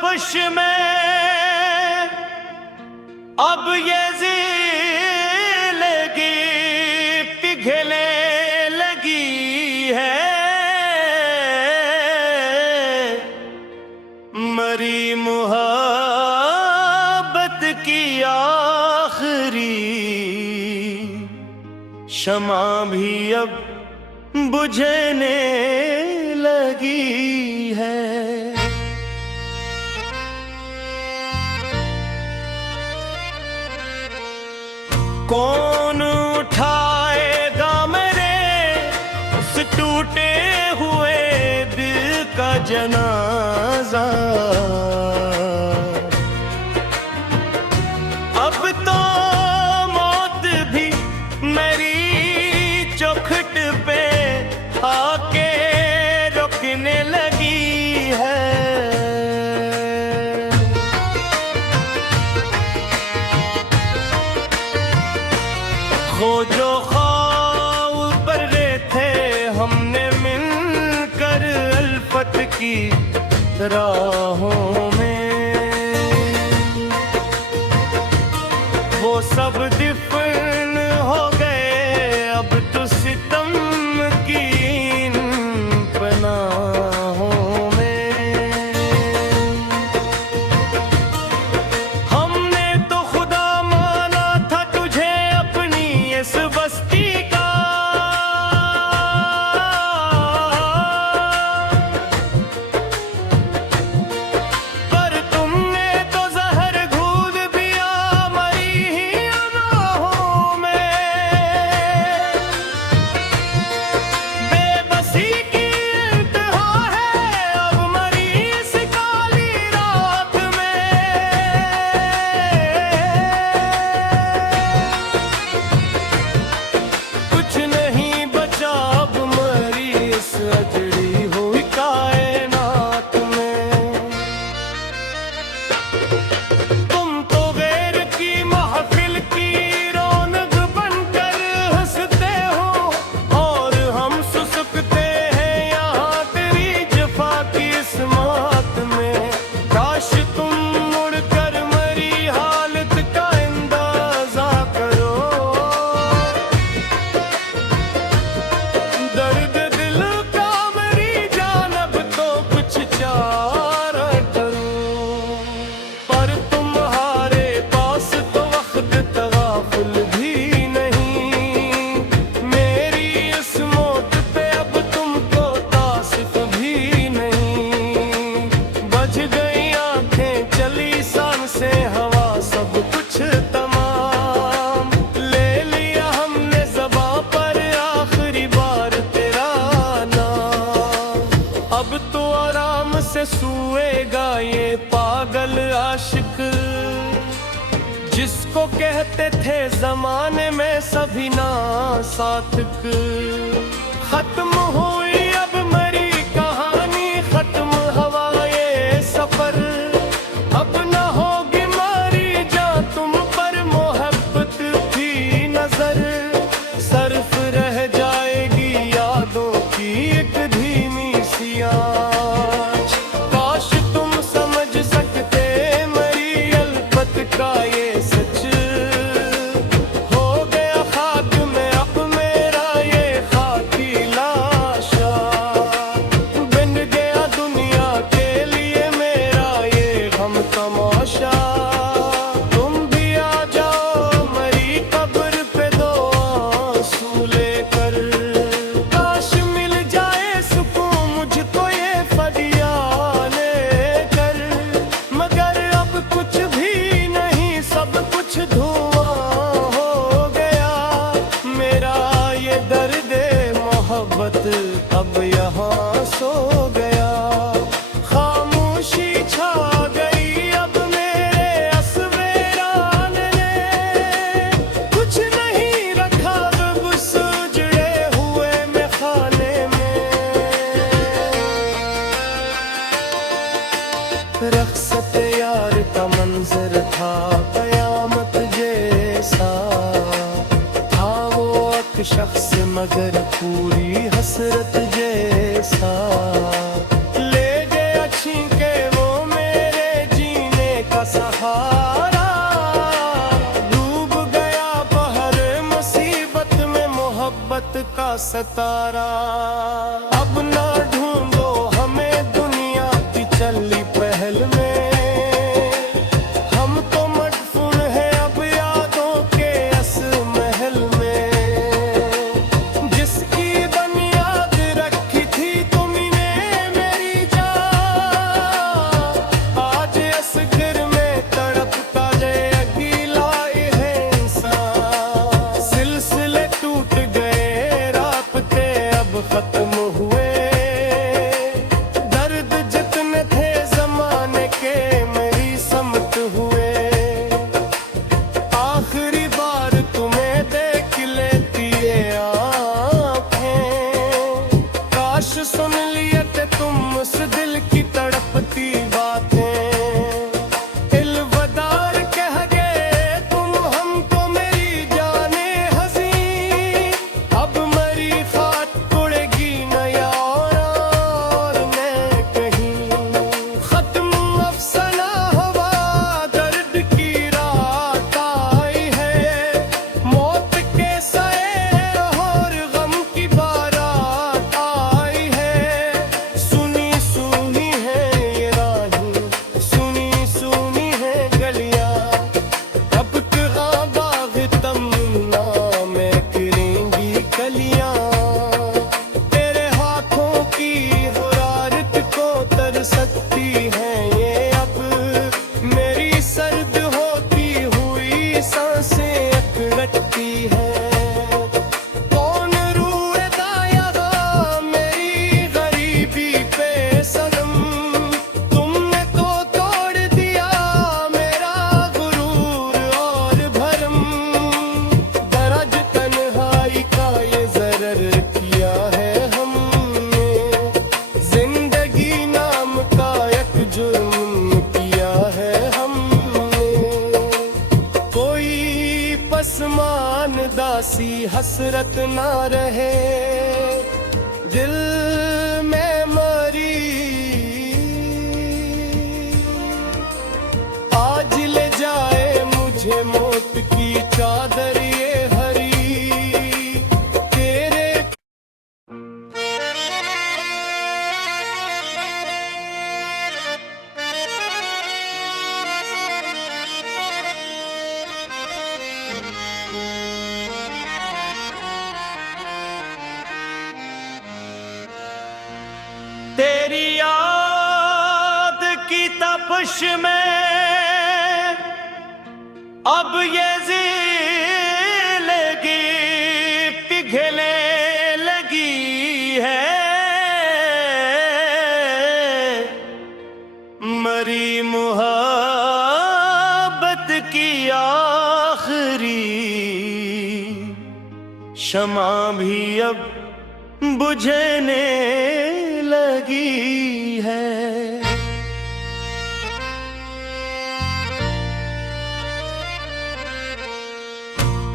तपश में अब ये जिंदगी पिघलने लगी है। मरी मुहब्बत की आखिरी शमा भी अब बुझने लगी है। कौन उठाएगा मेरे उस टूटे हुए दिल का जनाजा। अब तो मौत भी मेरी चौखट पे आके रुकने लगी है। वो जो ख्वाब पर रहे थे हमने मिलकर अल्फत की राहों में, वो सब दफन हो गए अब तो सितम की इन पनाहों में। हमने तो खुदा माना था तुझे अपनी इस बस्ती का, पर तुमने तो जहर घूल दिया मरी ही अनाहों में। बेबसी की इंतहा है अब मरी इस काली रात में। कुछ नहीं बचा अब मरी इस अजड़ी हुई कायनात में। तुम तो गैर की महफिल की रौनक बनकर हंसते हो और हम सुसुकते हैं यहाँ तेरी जफा की इस मात में। काश तुम मुड़कर मरी हालत का अंदाजा करो, दर्द दिल का मेरी जानब तो कुछ चारा करो। पर तुम्हारे पास तो वक्त तगाफुल भी नहीं, मेरी इस मौत पे अब तुमको तासिफ भी नहीं। बज गई आंखें चली सांसें हवा सब कुछ तमाम, ले लिया हमने ज़बां पर आखिरी बार तेरा नाम। अब तो आराम से सोएगा ये पागल आशिक जिसको कहते थे जमाने में सभी ना साथक। खत्म हुई अब मरी कहानी, खत्म हवा ये सफर। अब न होगी मारी जां तुम पर मोहब्बत की नजर, सर्फ रह जाएगी यादों की एक धीमी सी आँच। काश तुम समझ सकते मरी अल्फत का ये सच, हो गया खाक में अब मेरा ये खाकी लाशा। बन गया दुनिया के लिए मेरा ये गम तमाशा। तुम भी आ जाओ मरी कब्र पे दो आंसू लेकर, काश मिल जाए सुकून मुझको ये फरिया लेकर। मगर अब कुछ भी नहीं, सब कुछ धुआं हो गया। मेरा ये दर्द मोहब्बत अब यहाँ सो गया। खामोशी छा गई अब मेरे असवेरान ने, कुछ नहीं रखा अब उस उजड़े हुए में खाने में। रख्सत यार का मंजर था कयामत जैसा, था वो एक शख्स मगर पूरी हसरत जैसा। ले गया छीन के वो मेरे सतारा। अब ना ढूंढो हमें दुनिया की चली पहल में, हम तो मदफून है अब यादों के अस महल में। जिसकी बुनियाद रखी थी तुमने मेरी जान, आज अस घर में तड़पता है अकेला है इंसान। सिलसिले टूट गए राब्ते अब खत्म हुए, दर्द जितने थे जमाने के मेरी समत हुए। आखिरी बार तुम्हें देख लेती ये आँखें, काश सुन लिए थे तुम उस दिल की तड़पती बातें। इल्वदार कह गए तुम हमको मेरी जाने हंसी, अब मरी खाक उड़ेगी न यार न कहीं। खत्म अफसाना हवा दर्द की रात आई है, मौत के साए और गम की बारात आई है। सुनी सुनी है ये राहें, सुनी सुनी है गलियां, अब कहाँ बाग तमन्ना में खिलेंगी कलियां। तेरे हाथों की हुरारत को तर सकती है ये अब, मेरी सर्द होती हुई सांसें अकड़ती है। कौन रूठता यहाँ मेरी गरीबी पे सनम, तुमने तो तोड़ दिया मेरा गुरूर और भरम। दर्द तन्हाई का ये जरर किया है हमने, जिंदगी नाम का एक जुर्म किया है हमने। कोई पसमान दासी हसरत ना रहे दिल में मरी, आज ले जाए मुझे मौत की चादर ये हरी। तेरे तेरी याद की तपश में अब ये जिंदगी पिघलने लगी है। मरी मुहब्बत की आखिरी शमा भी अब बुझने लगी है।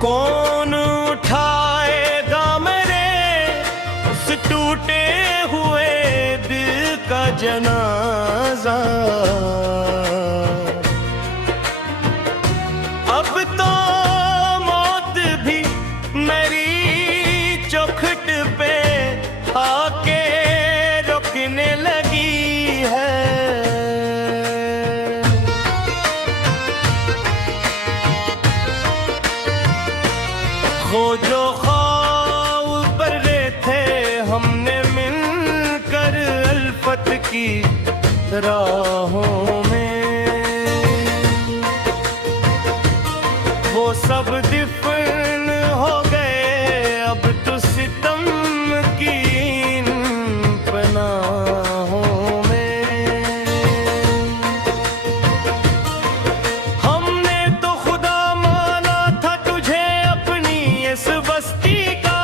कौन उठाएगा मेरे उस टूटे हुए दिल का जनाजा, अब तो मौत भी मेरी चौखट पे आके रुकने लगी है। खोजो ख्वाब पर गए थे हमने मिलकर अल्फत की राहों में, वो सब दिफन हो गए अब तो सितम की इन पनाहों में। हमने तो खुदा माना था तुझे अपनी इस बस्ती का,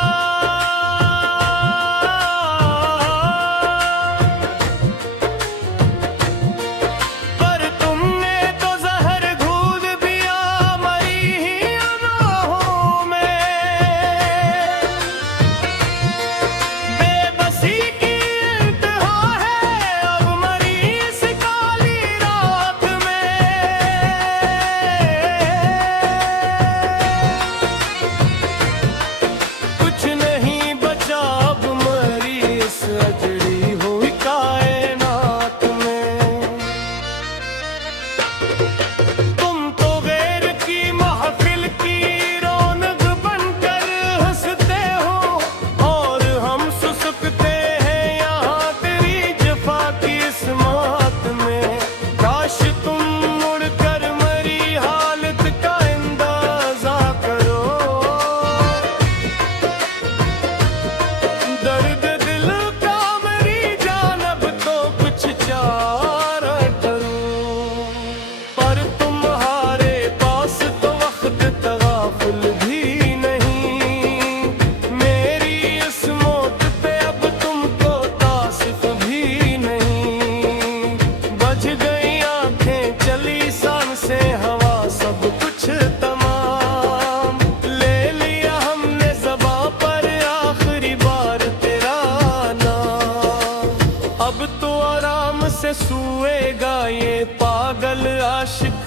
में सोएगा ये पागल आशिक,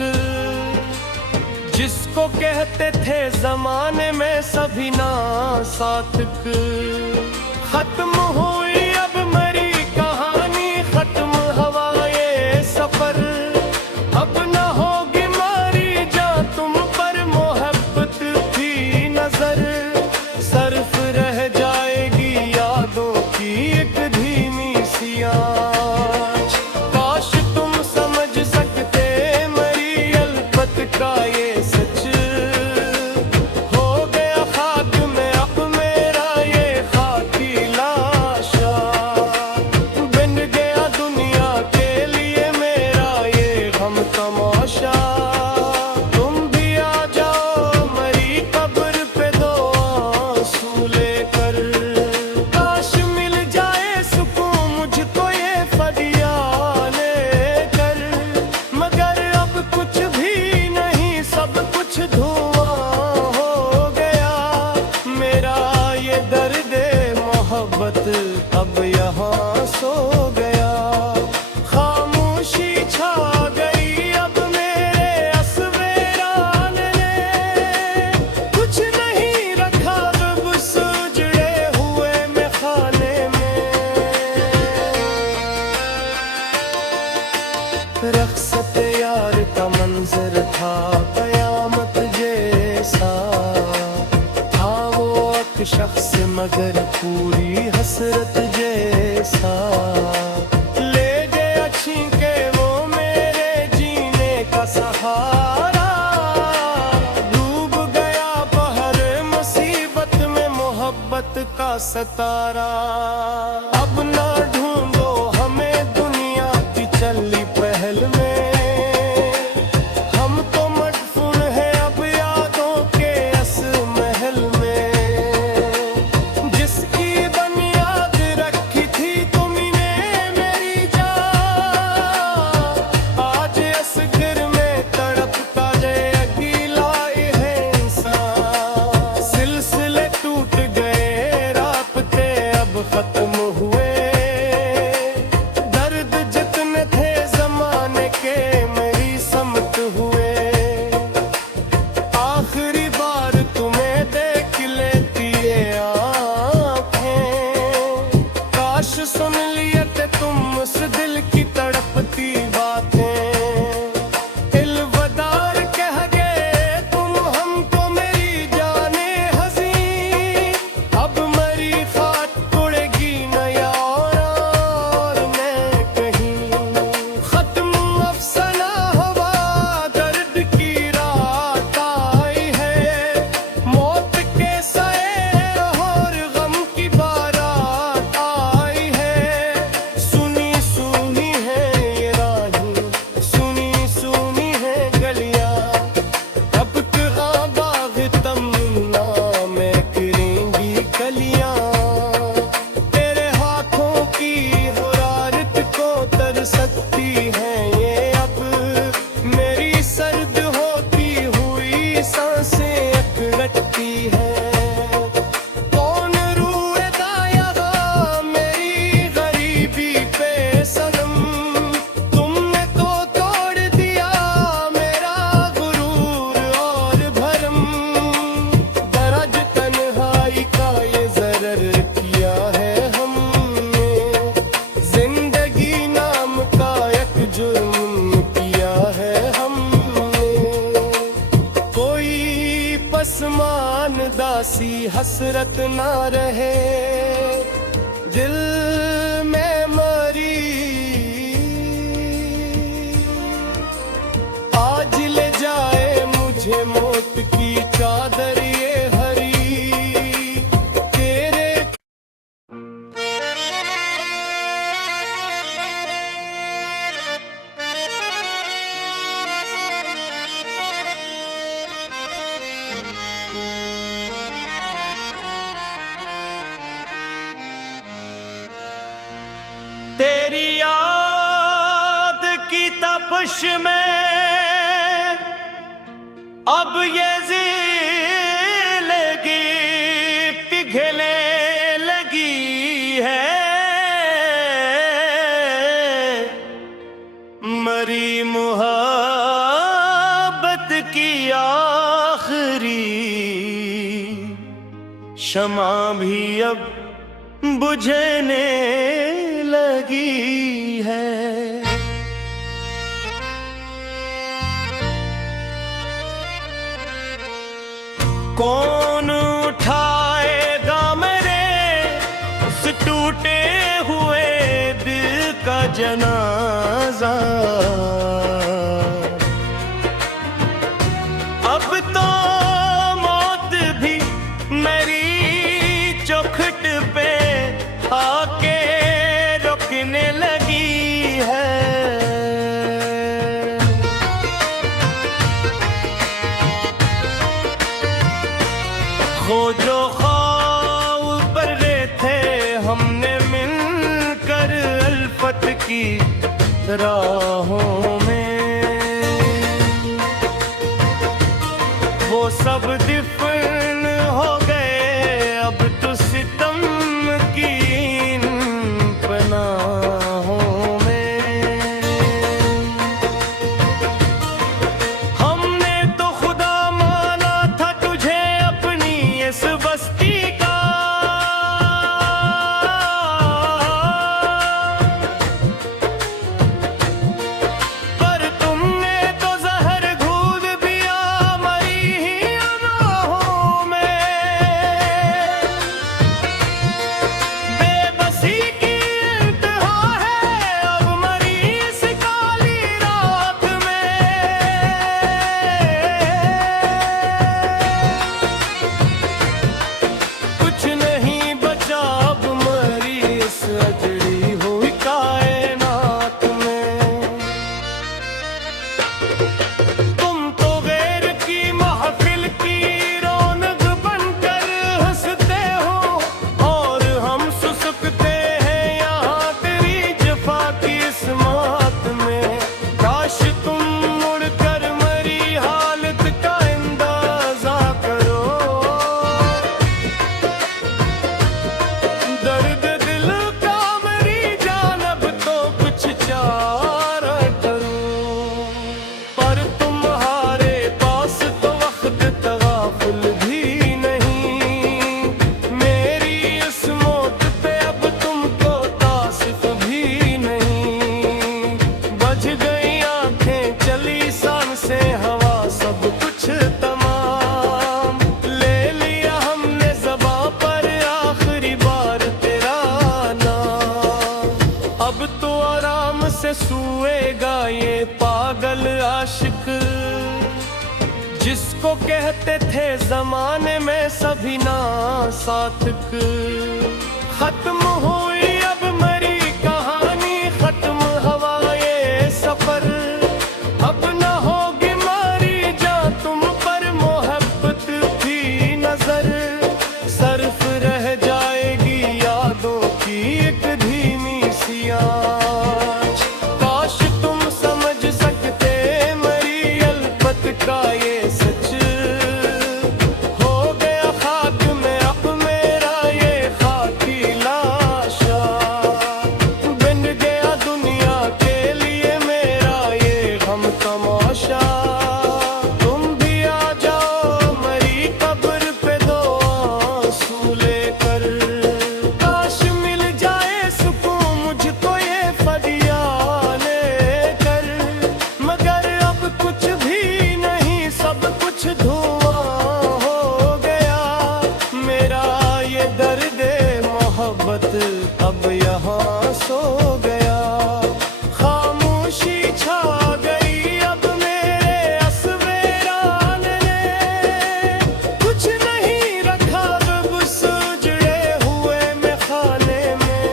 जिसको कहते थे जमाने में सभी ना साथिक। खत्म हुई अब मरी कहानी, खत्म हवाए सफर, अब न होगी मारी जा तुम पर मोहब्बत की नजर। सर्फ रह जाएगी यादों की एक धीमी सी आँच, काश तुम समझ सकते मरी अलफत का ये सच। हो गया खाक में अब मेरा ये खाकी लाशा, बन गया दुनिया के लिए मेरा ये गम तमाशा। तुम भी आ जाओ मरी कब्र पे दो आंसू लेकर, काश मिल जाए सुकून मुझको ये फरिया लेकर। मगर अब कुछ भी नहीं, सब कुछ धुआं हो गया। मेरा ये दर्द मोहब्बत अब यहाँ सो गया। खामोशी छा गई अब मेरे असवेरान ने, कुछ नहीं रखा अब सुजड़े हुए में खाने में। रख्सत यार का मंजर था कयामत जैसा, था वो एक शख्स मगर पूरी हसरत जैसा। ले गया छीन के वो मेरे जीने का सहारा, डूब गया बहर मुसीबत में मोहब्बत का सतारा। अब ना ढूंढो हमें दुनिया की चली पहल में, हम तो मदफून है अब यादों के अस महल में। जिसकी बुनियाद रखी थी तुमने मेरी जान, आज असगर में तड़पता जाए अकेला है इंसान। सिलसिले टूट गए राब्ते अब खत्म हुए, दर्द जितने थे जमाने के मेरी समत हुए। आखिरी बार तुम्हें देख लेती ये आँखें, काश सुन लिए थे तुम उस दिल की तड़पती बातें। इल्वदार कह गए तुम हमको मेरी जाने हज़ीं, अब मरी खाक उड़ेगी न यार मैं कहीं। खत्म अफसाना हुआ दर्द की रात आई है, मौत के साए और गम की बारात आई है। सुनी सुनी है ये राहें, सुनी सुनी है गलियां, अब कहाँ बाग तमन्ना में करेंगी कलियां। तेरे हाथों की हुरारत को तर सकती है ये अब, मेरी सर्द होती हुई सांसें अकड़ती है। कौन रूठता यहाँ मेरी गरीबी पे सनम, तुमने तो तोड़ दिया मेरा गुरूर और भरम। दर्द तन्हाई का ये जरर किया है हमने, जिंदगी नाम का एक जुर्म किया है हमने। कोई पसमान दासी हसरत ना रहे दिल में मरी, आज ले जाए मुझे मौत की चादर ये हरी। तेरे तेरी याद की तपश में अब ये जिंदगी पिघले लगी है। शमा भी अब बुझने लगी है। कौन उठाएगा मेरे उस टूटे हुए दिल का जनाजा। अब तो मौत भी मेरी चौखट पे आके रुकने लगी है। वो जो ख्वाब पर रहे थे हमने मिलकर अल्फत की राहों में, वो सब दिफन हो गए अब तो सितम की इन पनाहों में। हमने तो खुदा माना था तुझे अपनी इस बस्ती का, पर तुमने तो जहर घोल दिया मरी ही अनाहों में। बेबसी की इंतहा है अब मरी इस काली रात में। कुछ नहीं बचा अब मरी इस अजड़ी हुई कायनात में। तुम तो गैर की महफिल की रौनक बनकर हंसते हो और हम सुसुकते हैं यहाँ तेरी जफा की इस मौत में। काश तुम मुड़कर मरी हालत का अंदाजा करो, दर्द दिल का मेरी जानब तो कुछ चारा करो। पर तुम्हारे पास तो वक्त तगाफुल भी नहीं, मेरी इस मौत पे अब तुमको तासिफ भी नहीं। बज गई आंखें चली सांसें हवा सब कुछ तमाम, ले लिया हमने ज़बां पर आखिरी बार तेरा नाम। अब तो आराम से सोएगा ये पागल आशिक जिसको कहते थे जमाने में सभी ना साथक। खत्म हुई अब मरी कहानी, खत्म हवा ये सफर। अब न होगी मारी जा तुम पर मोहब्बत की नजर, सर्फ रह जाएगी यादों की एक धीमी सी आँच। काश तुम समझ सकते मरी अल्फत का ये सच, हो गया खाक में अब मेरा ये खाकी लाशा। बन गया दुनिया के लिए मेरा ये गम तमाशा। तुम भी आ जाओ मरी कब्र पे दो आंसू लेकर, काश मिल जाए सुकून मुझको ये फरियाद कर। मगर अब कुछ भी नहीं, सब कुछ धुआं हो गया। मेरा ये दर्द मोहब्बत अब यहाँ सो गया। खामोशी छा गई अब मेरे असवेरान ने, कुछ नहीं रखा अब उस उजड़े हुए में खाने में।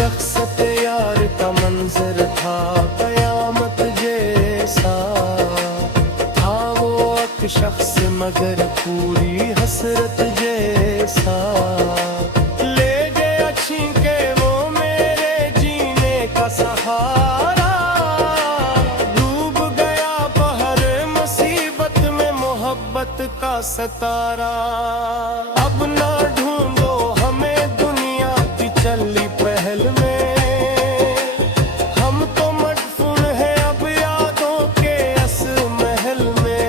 रख्सत यार का मंजर था कयामत जैसा, था वो एक शख्स मगर पूरी हसरत जैसा। ले गया छीन के वो मेरे जीने का सहारा, डूब गया बहर मुसीबत में मोहब्बत का सतारा। अब ना ढूंढो हमें दुनिया की चली पहल में, हम तो मदफून है अब यादों के अस महल में।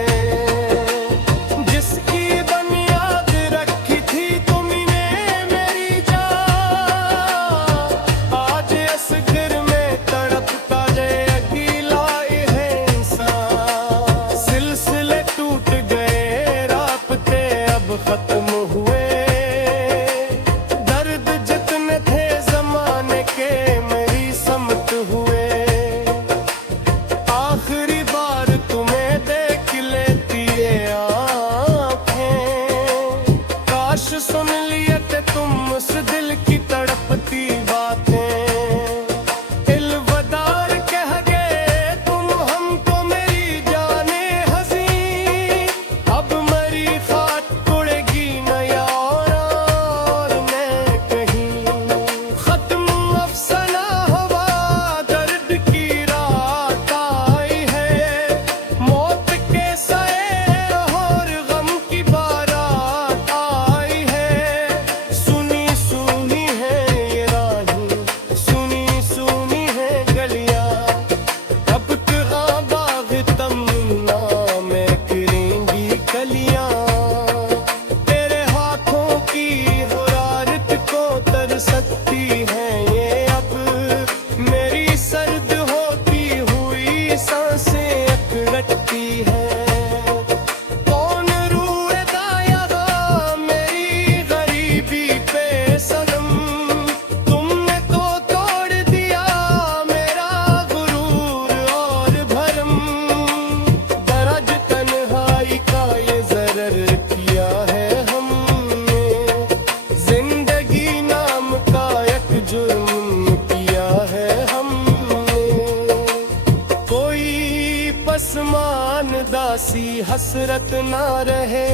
हसरत ना रहे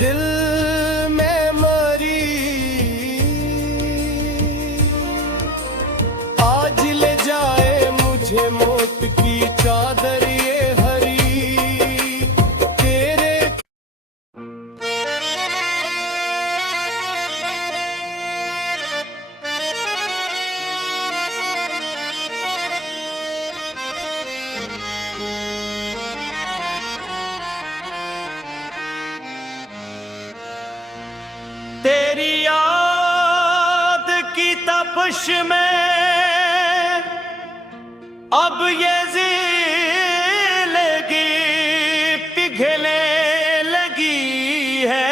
दिल में मरी। आज ले जाए मुझे मौत की चादर ये हरी, तेरे तेरी याद की तपश में अब ये जिंदगी पिघलने लगी है।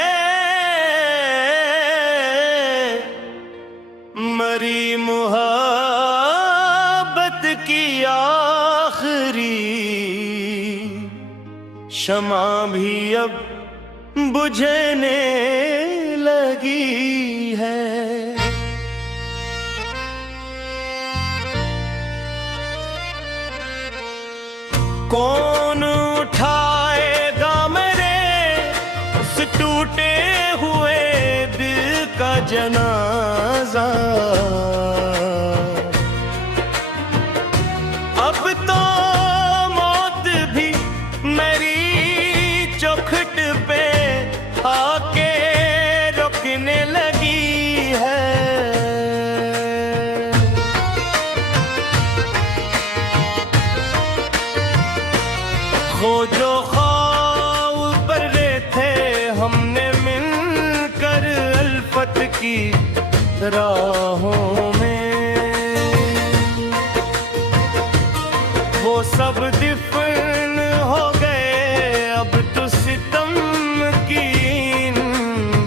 मरी मुहब्बत की आखिरी शमा भी अब बुझने लगी है। कौन उठाएगा मेरे उस टूटे हुए दिल का जनाजा। अब तो मौत भी मेरी चौखट पे आके रुकने लगी है। वो जो ख्वाब पर रहे थे हमने मिलकर अल्फत की राहों में, वो सब दफन हो गए अब तो सितम की इन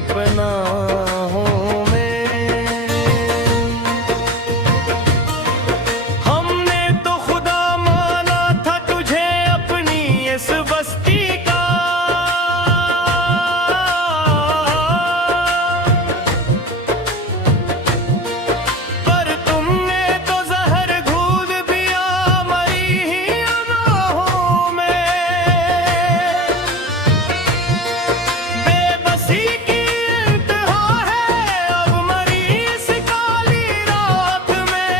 पनाहों में। हमने तो खुदा माना था तुझे अपनी इस बस्ती का, पर तुमने तो जहर घूल दिया मरी ही अनाहों में। बेबसी की इंतहा है अब मरी इस काली रात में।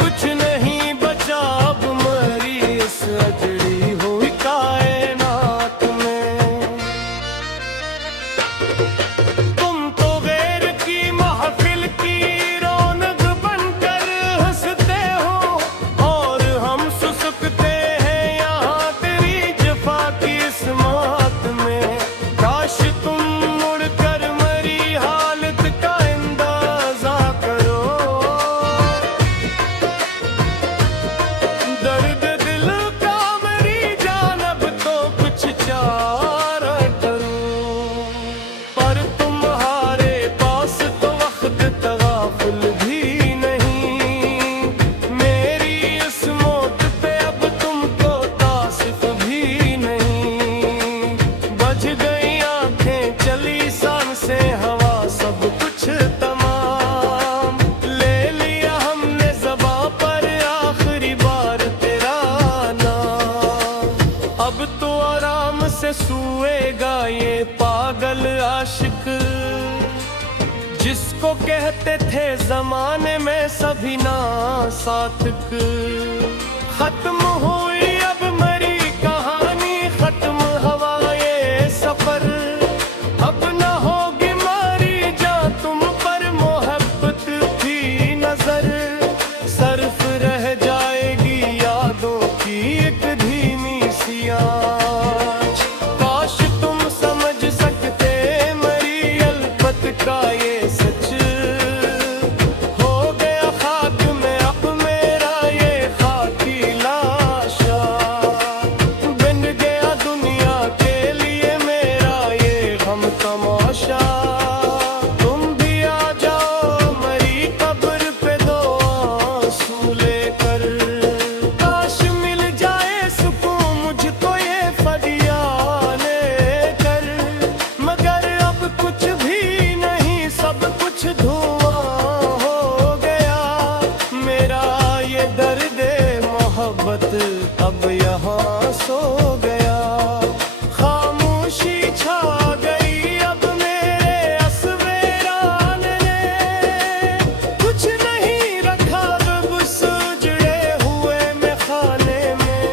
कुछ नहीं बचा अब मरी इस अजड़ी हुई कायनात में। तुम तो गैर की महफिल की रौनक बनकर हंसते हो और हम सुसुकते हैं यहाँ तेरी जफा की इस मौत में। काश तुम मुड़कर मरी हालत का अंदाजा करो, दर्द दिल का मेरी जान अब तो कुछ चारा करो। पर तुम्हारे पास तो वक्त तगाफुल भी नहीं, मेरी इस मौत पे अब तुमको तासिफ भी नहीं। बज गई आंखें चली सांसें हवा सब कुछ तमाम, ले लिया हमने ज़बां पर आखिरी बार तेरा नाम। अब तो आराम से सोएगा ये पागल आशिक जिसको कहते थे जमाने में सभी ना साथिक। खत्म हुई अब मरी कहानी, खत्म हवा ये सफर, अब न होगी मारी जा तुम पर मोहब्बत की नजर। सर्फ रह जाएगी यादों की एक धीमी सी आँच। काश तुम समझ सकते मरी अल्फत का ये सच, हो गया खाक में अब मेरा ये खाकी लाशा। बन गया दुनिया के लिए मेरा ये गम तमाशा। तुम भी आ जाओ मरी कब्र पे दो आंसू लेकर, काश मिल जाए सुकून मुझको ये अब यहाँ सो गया। खामोशी छा गई अब मेरे असवेरान ने, कुछ नहीं रखा जब उस उजड़े हुए में खाने में।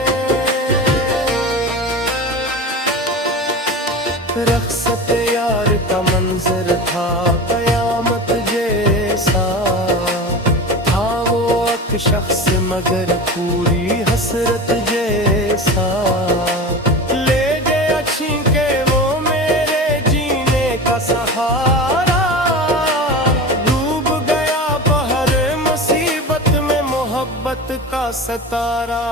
रख्सत यार का मंजर था कयामत जैसा, था वो एक शख्स मगर पूरी हसरत जैसा। ले गया छीन के वो मेरे जीने का सहारा, डूब गया बहर मुसीबत में मोहब्बत का सतारा।